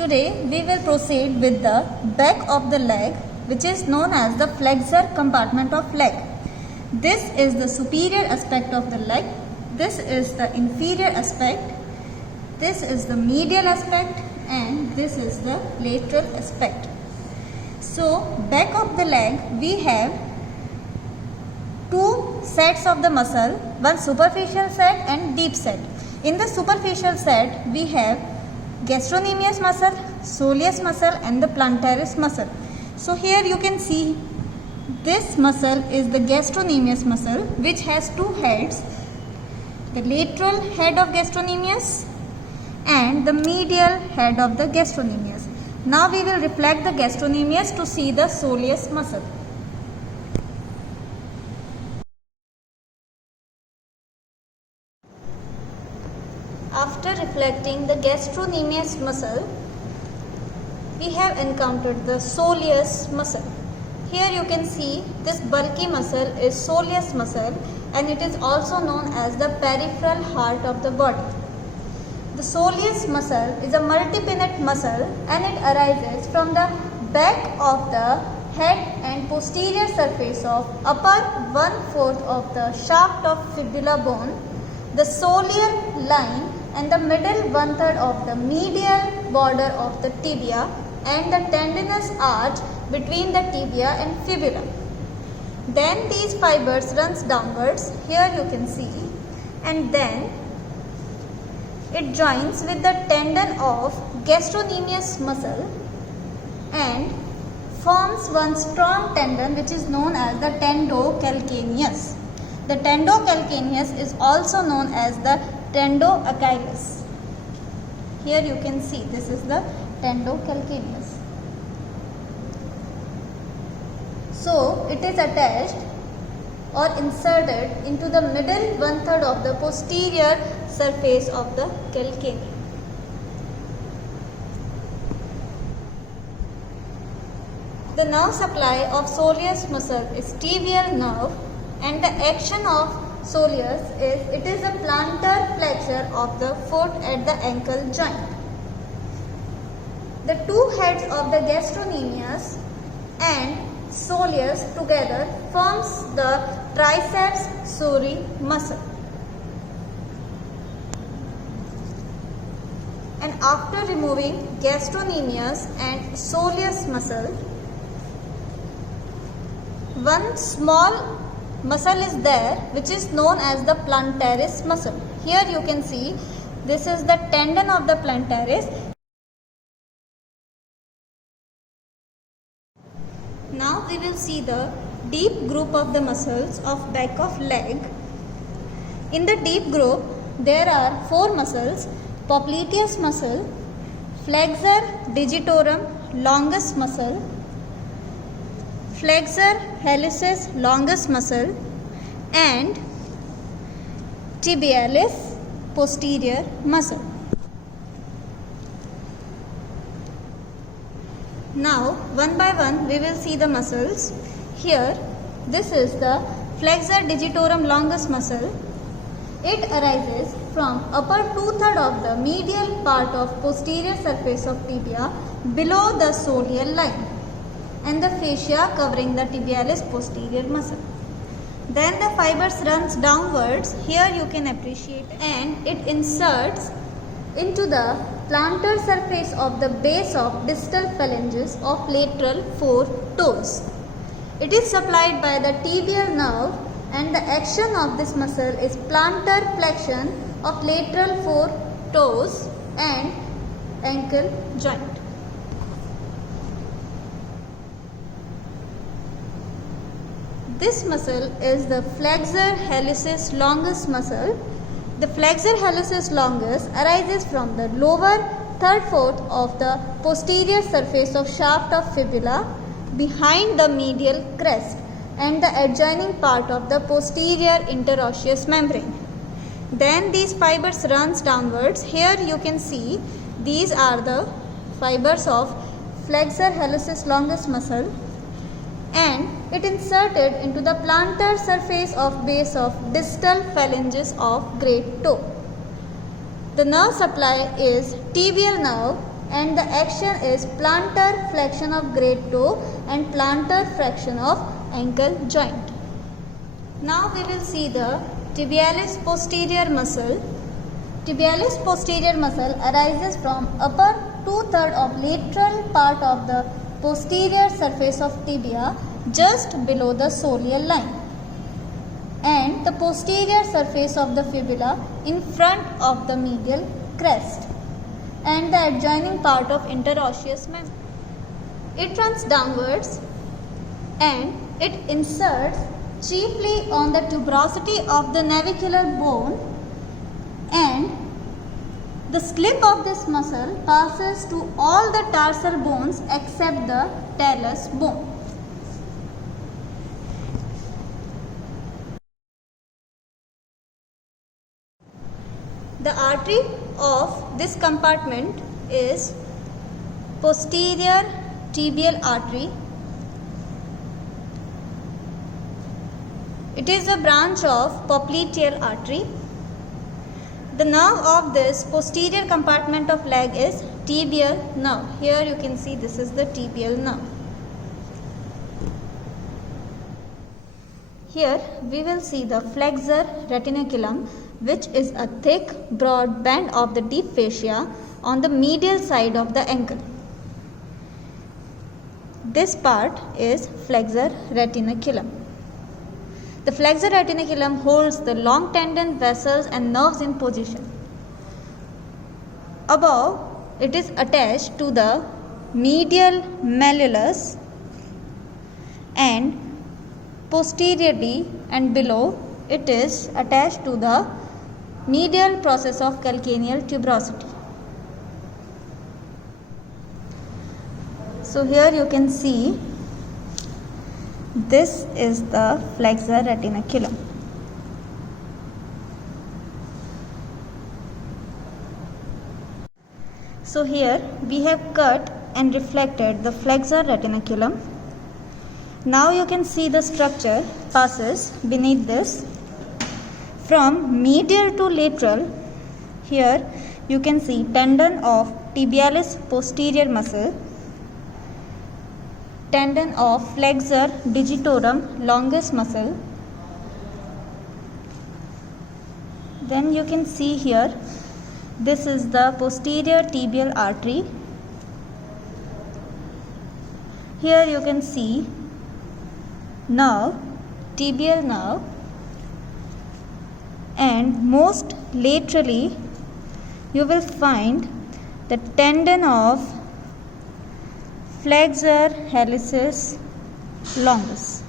Today we will proceed with the back of the leg, which is known as the flexor compartment of leg. This is the superior aspect of the leg. This is the inferior aspect. This is the medial aspect and this is the lateral aspect. So back of the leg we have two sets of the muscle, one superficial set and deep set. In the superficial set we have gastrocnemius muscle, soleus muscle and the plantaris muscle. So here you can see this muscle is the gastrocnemius muscle, which has two heads, the lateral head of gastrocnemius and the medial head of the gastrocnemius. Now we will reflect the gastrocnemius to see the soleus muscle. After reflecting the gastrocnemius muscle, we have encountered the soleus muscle. Here you can see this bulky muscle is soleus muscle and it is also known as the peripheral heart of the body. The soleus muscle is a multipinate muscle and it arises from the back of the head and posterior surface of upper 1/4 of the shaft of fibula bone, the soleal line and the middle 1/3 of the medial border of the tibia and the tendinous arch between the tibia and fibula. Then these fibers runs downwards, here you can see, and then it joins with the tendon of gastrocnemius muscle and forms one strong tendon which is known as the tendocalcaneus. The tendocalcaneus is also known as the tendoachilles. Here you can see this is the tendocalcaneus. So it is attached or inserted into the middle 1/3 of the posterior surface of the calcaneum. The nerve supply of soleus muscle is tibial nerve and the action of soleus is it is a plantar flexure of the foot at the ankle joint. The two heads of the gastrocnemius and soleus together forms the triceps surae muscle. And after removing gastrocnemius and soleus muscle, one small muscle is there which is known as the plantaris muscle. Here you can see this is the tendon of the plantaris. Now we will see the deep group of the muscles of back of leg. In the deep group there are four muscles: popliteus muscle, flexor digitorum longus muscle, flexor hallucis longus muscle and tibialis posterior muscle. Now one by one we will see the muscles. Here this is the flexor digitorum longus muscle. It arises from upper 2/3 of the medial part of posterior surface of tibia below the soleal line and the fascia covering the tibialis posterior muscle. Then the fibers runs downwards, here you can appreciate, and it inserts into the plantar surface of the base of distal phalanges of lateral 4 toes. It is supplied by the tibial nerve and the action of this muscle is plantar flexion of lateral 4 toes and ankle joint. This muscle is the flexor hallucis longus muscle. The flexor hallucis longus arises from the lower 3/4 of the posterior surface of shaft of fibula behind the medial crest and the adjoining part of the posterior interosseous membrane. Then these fibers runs downwards. Here you can see these are the fibers of flexor hallucis longus muscle and it inserted into the plantar surface of base of distal phalanges of great toe. The nerve supply is tibial nerve and the action is plantar flexion of great toe and plantar flexion of ankle joint. Now we will see the tibialis posterior muscle. Tibialis posterior muscle arises from upper 2/3 of lateral part of the posterior surface of tibia just below the soleal line and the posterior surface of the fibula in front of the medial crest and the adjoining part of interosseous membrane. It runs downwards and it inserts chiefly on the tuberosity of the navicular bone, and the slip of this muscle passes to all the tarsal bones except the talus bone. The artery of this compartment is posterior tibial artery. It is a branch of popliteal artery. The nerve of this posterior compartment of leg is tibial nerve. Here you can see this is the tibial nerve. Here we will see the flexor retinaculum, which is a thick broad band of the deep fascia on the medial side of the ankle. This part is flexor retinaculum. The flexor retinaculum holds the long tendon, vessels and nerves in position. Above, it is attached to the medial malleolus, and posteriorly and below it is attached to the medial process of calcaneal tuberosity. So here you can see this is the flexor retinaculum. So here we have cut and reflected the flexor retinaculum. Now you can see the structure passes beneath this. From medial to lateral, here you can see tendon of tibialis posterior muscle, tendon of flexor digitorum longus muscle. Then you can see here this is the posterior tibial artery. Here you can see nerve, tibial nerve, and most laterally you will find the tendon of flexor helicis longus.